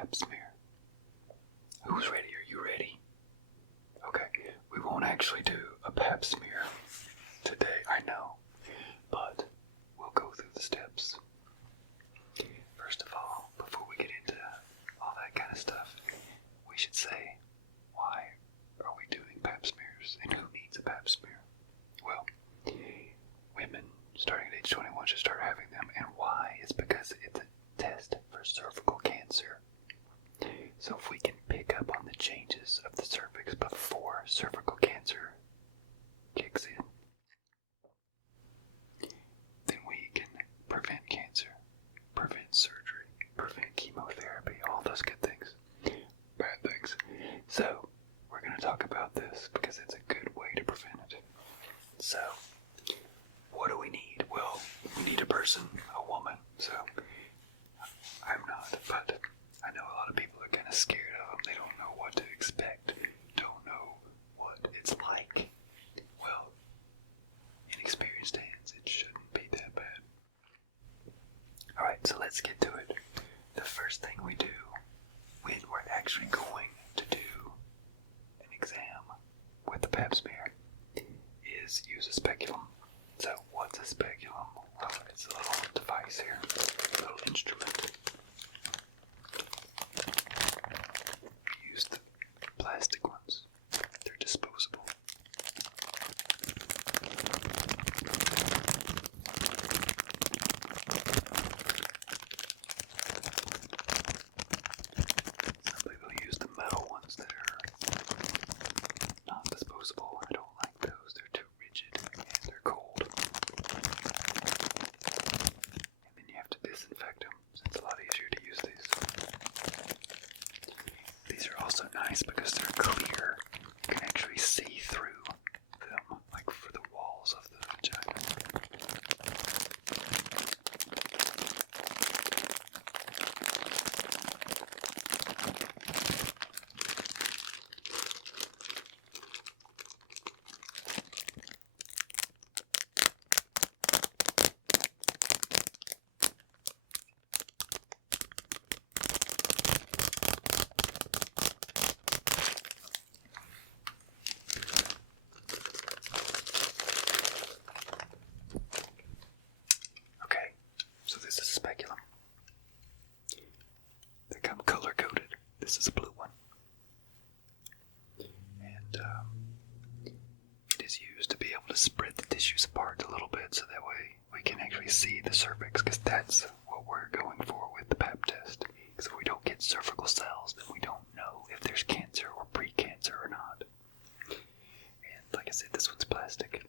Pap Smear. Who's ready? Are you ready? Okay, we won't actually do a Pap Smear today, I know, but we'll go through the steps. First of all, before we get into all that kind of stuff, we should say, why are we doing Pap Smears and who needs a Pap Smear? Well, women starting at age 21 should start having them, and why is because it's a test for cervical cancer. So if we can pick up on the changes of the cervix before cervical cancer kicks in, then we can prevent cancer, prevent surgery, prevent chemotherapy, all those good things, bad things. So we're going to talk about this because it's a good way to prevent it. So what do we need? Well, we need a person, a woman. So I'm not, but I know a lot of people are kind of scared of them. They don't know what to expect, don't know what it's like. Well, in experienced hands, it shouldn't be that bad. Alright, so let's get to it. The first thing we do when we're actually going to do an exam with the Pap Smear is use a speculum. So what's a speculum? Well, it's a little device here, a little instrument. We use the plastic ones. They're disposable. Some people use the metal ones that are not disposable. I don't like those. They're too rigid and they're cold. And then you have to disinfect them, so it's a lot easier to use these. These are also nice because they're clear. You can actually see through them, like for the walls of the vagina. Okay, so this is a speculum. They come color-coded. This is a blue one. And it is used to be able to spread the tissues apart a little bit so that way we can actually see the cervix, because that's what we're going for with the Pap test. Because if we don't get cervical cells, then we don't know if there's cancer or pre-cancer or not. And like I said, this one's plastic.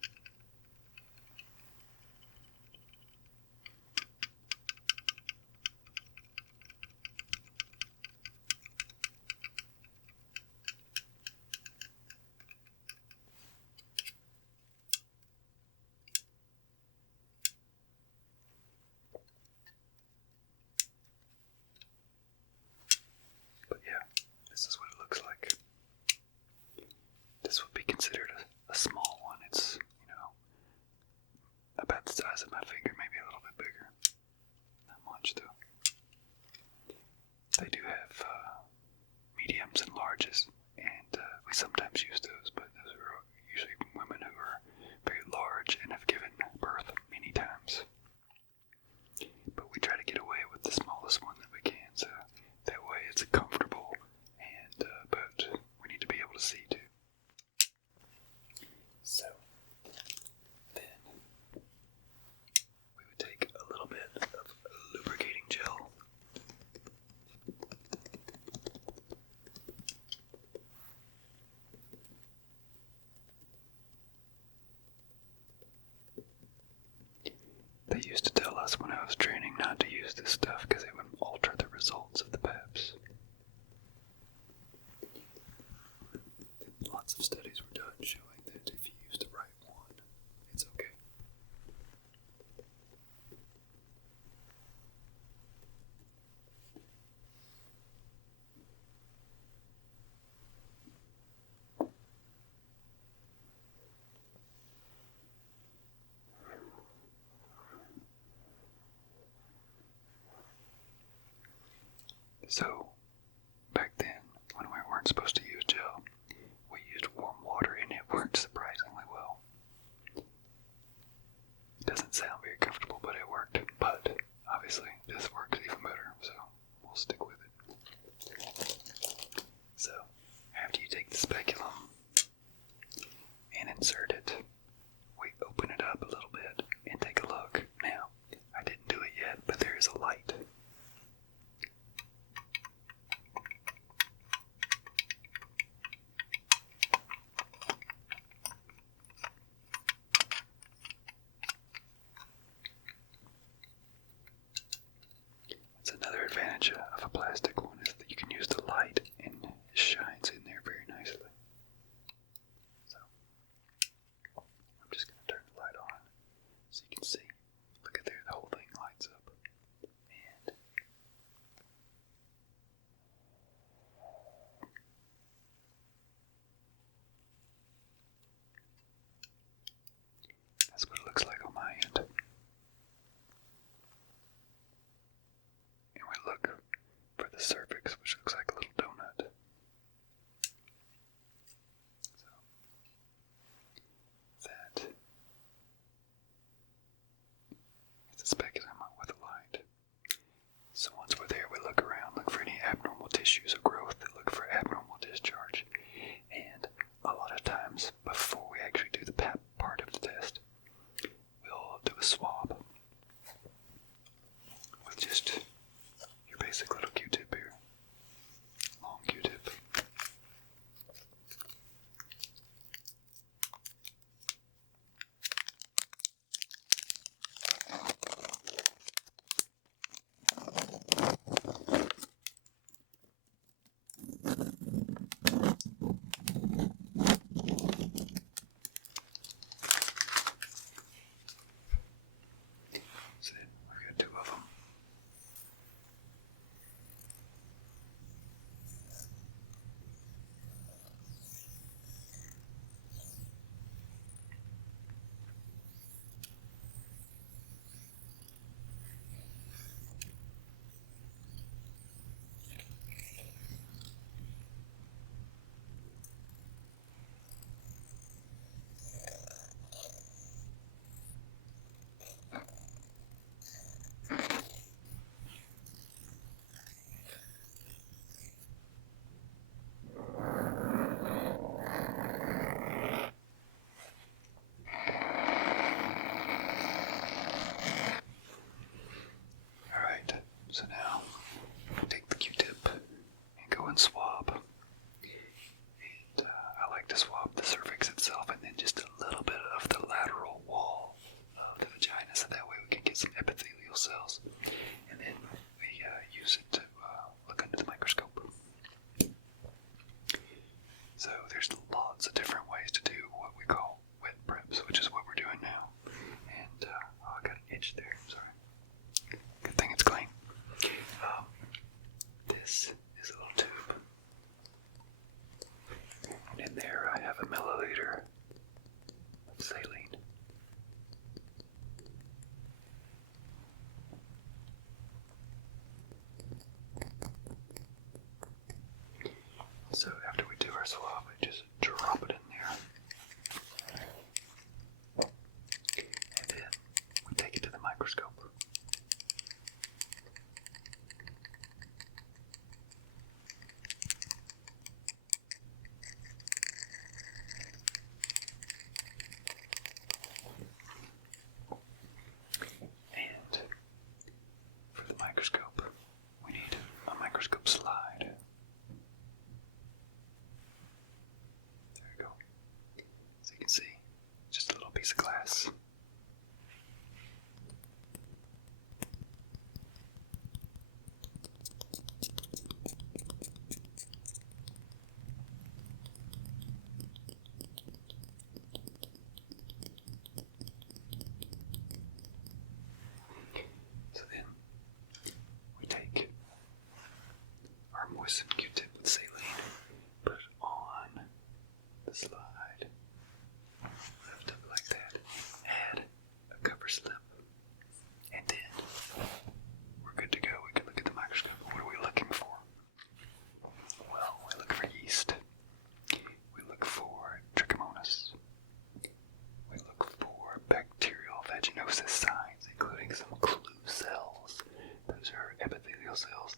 But yeah, this is what it looks like. This would be considered a small one. It's, about the size of my finger, maybe a little bit bigger. Not much though. They do have mediums and larges, and we sometimes use those, but those are usually women who are very large and have given birth many times. But we try to get away with the smallest one that we can, so that way it's comfortable, and but we need to be able to see too. So then we would take a little bit of lubricating gel. They used to tell us when I was training not to use this stuff because it would alter the results of the PAPs. Lots of studies were done showing that if you use the right one, it's okay. So weren't supposed to use gel. We used warm water and it worked surprisingly well. Doesn't sound very comfortable, but it worked. But obviously this works even better, so we'll stick with it. So after you take the speculum and insert it, we open it up a little bit and take a look. Now, I didn't do it yet, but there is a light. That's another advantage of a plastic one, is that you can use the light and it shines in there very nicely. So, I'm just going to turn the light on so you can see. Look at there, the whole thing lights up. And that's what it looks like on my end. And we look for the cervix, which looks like a little donut. So that is a speculum with a light. So once we're there, we look around, look for any abnormal tissues or growth, look for abnormal discharge. And a lot of times, before we actually do the Pap part of the test, we'll do a swab with just your basic little Q-tip here. Long Q-tip. So we've got two of them. So now, take the Q-tip and go and swab. And I like to swab the cervix itself and then just a little bit of the lateral wall of the vagina, so that way we can get some epithelial cells. And then we use it to look under the microscope. So there's lots of different ways to do what we call wet preps, which is what we're doing now. And I got an itch there, sorry. Good thing it's clean. This is a little tube, and in there I have a milliliter of saline. So after we do our swab, we just drop it in there, and then we take it to the microscope. Microscope, we need a microscope slide. There you go. So you can see, just a little piece of glass. So then we take our moistened Q-tip with saline, put it on the slide, lift up like that, add a cover slip, and then we're good to go. We can look at the microscope. What are we looking for? Well, we look for yeast.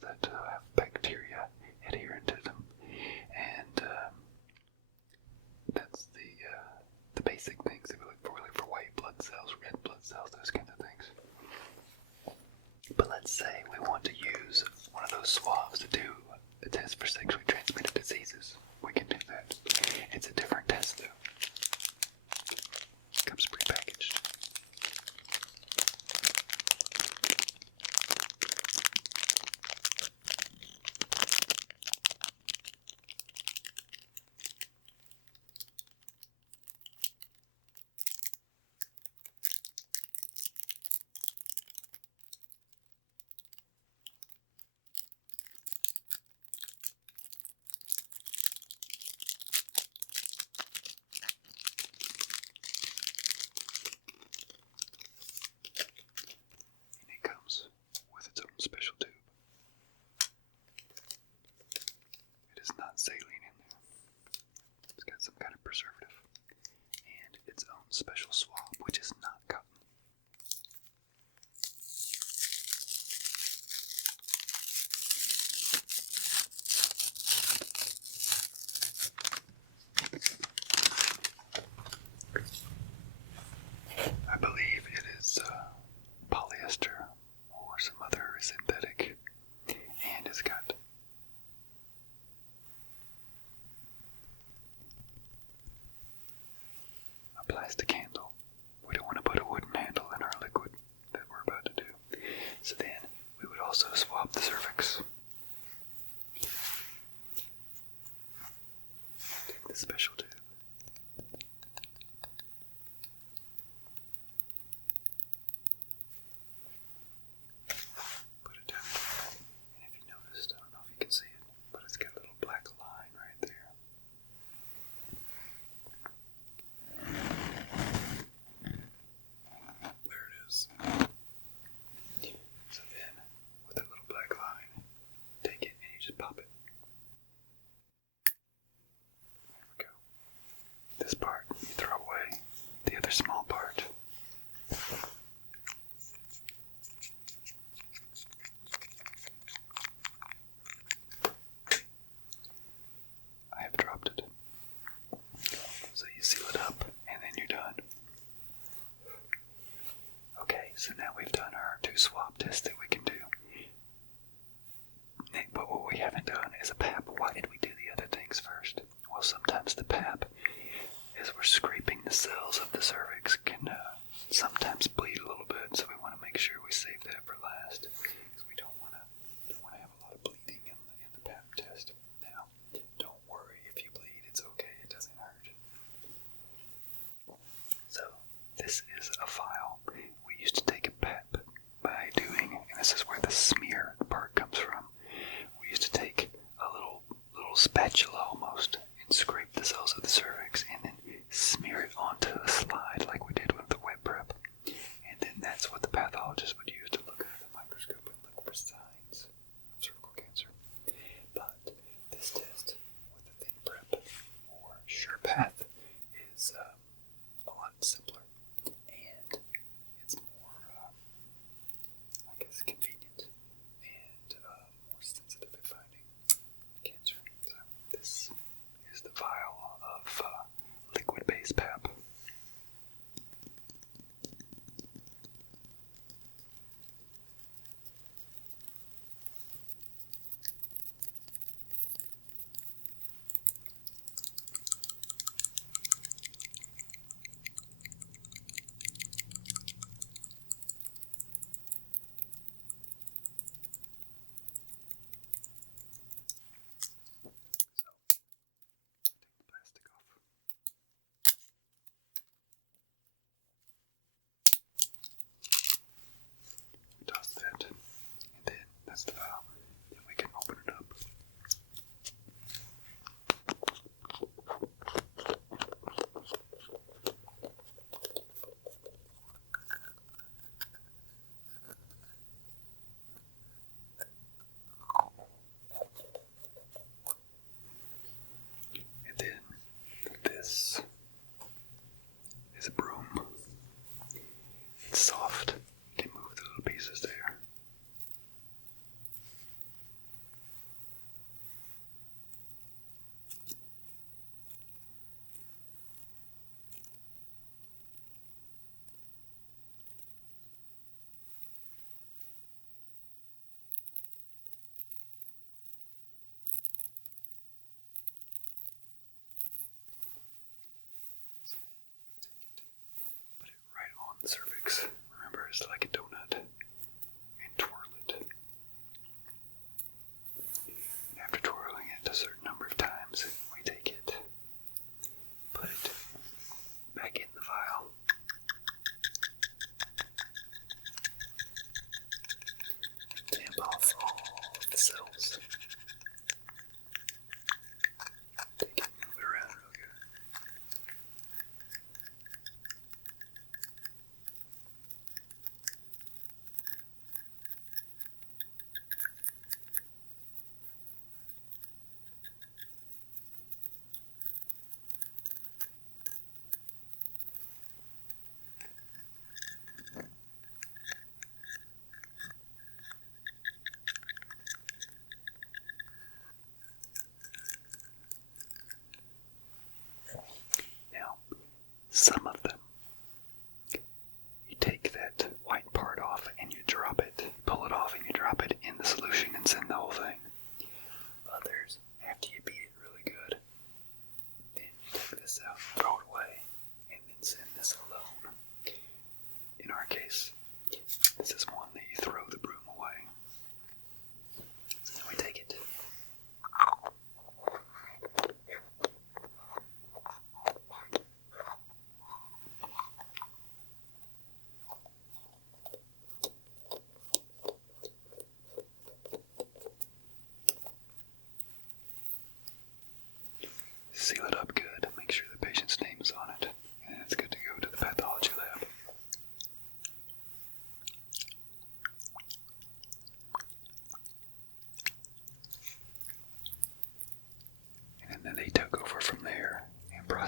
that have bacteria adherent to them, and that's the basic things that we look for. We look for white blood cells, red blood cells, those kinds of things. But let's say we want to use one of those swabs to do a test for sexually transmitted diseases. We can do that. It's a different test though. It comes prepackaged. With its own special tube. It is not saline in there. It's got some kind of preservative. And its own special swab, which is not cotton. I believe it is polyester or some other synthetic, and it's got a plastic handle. We don't want to put a wooden handle in our liquid that we're about to do. So then we would also swab the cervix. Take the special tube. Put it down. And if you noticed, I don't know if you can see it, but it's got a little black line right there. There it is. So then, with that little black line, take it and you just pop it. There we go. This part you throw away. The other small part. I have dropped it. So you seal it up and then you're done. Okay, so now we've done our 2 swab tests that we can do. But what we haven't done is a pap. Why did we do the other things first? Well, sometimes the pap, as we're scraping the cells of the cervix, can sometimes bleed a little bit, so we want to make sure we save that for last, because we don't want to have a lot of bleeding in the pap test. Now, don't worry if you bleed, it's okay, it doesn't hurt. So, this is a file. We used to take a pap by doing, and this is where the smear part comes from. We used to take a little spatula almost and scrape the cells of the cervix and then smear it onto a slide like we did with the wet prep. And then that's what the pathologist would use to look under the microscope and look for signs of cervical cancer. But this test with the thin prep or sure path is a lot simpler, and it's more, I guess, convenient and more sensitive at finding cancer. So this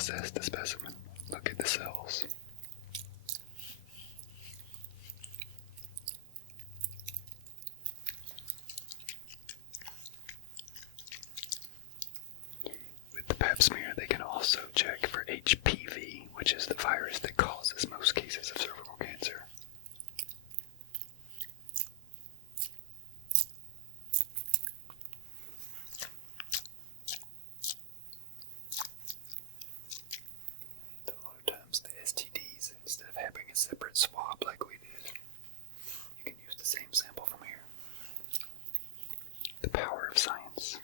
assess the specimen. Look at the cells. With the Pap smear, they can also check for HPV, which is the virus that causes most cases of cervical cancer. A lot of times the STDs, instead of having a separate swab like we did, you can use the same sample from here. The power of science.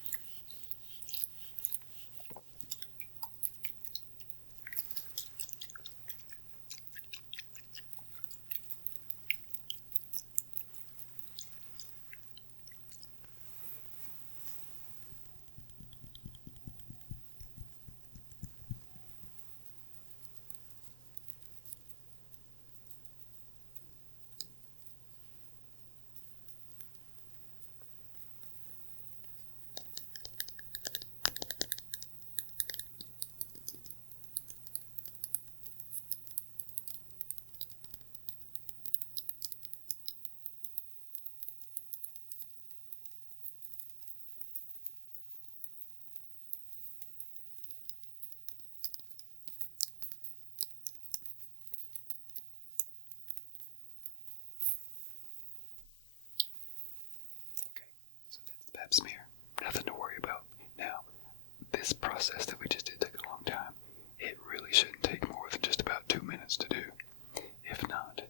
Pap smear. Nothing to worry about. Now, this process that we just did took a long time. It really shouldn't take more than just about 2 minutes to do. If not,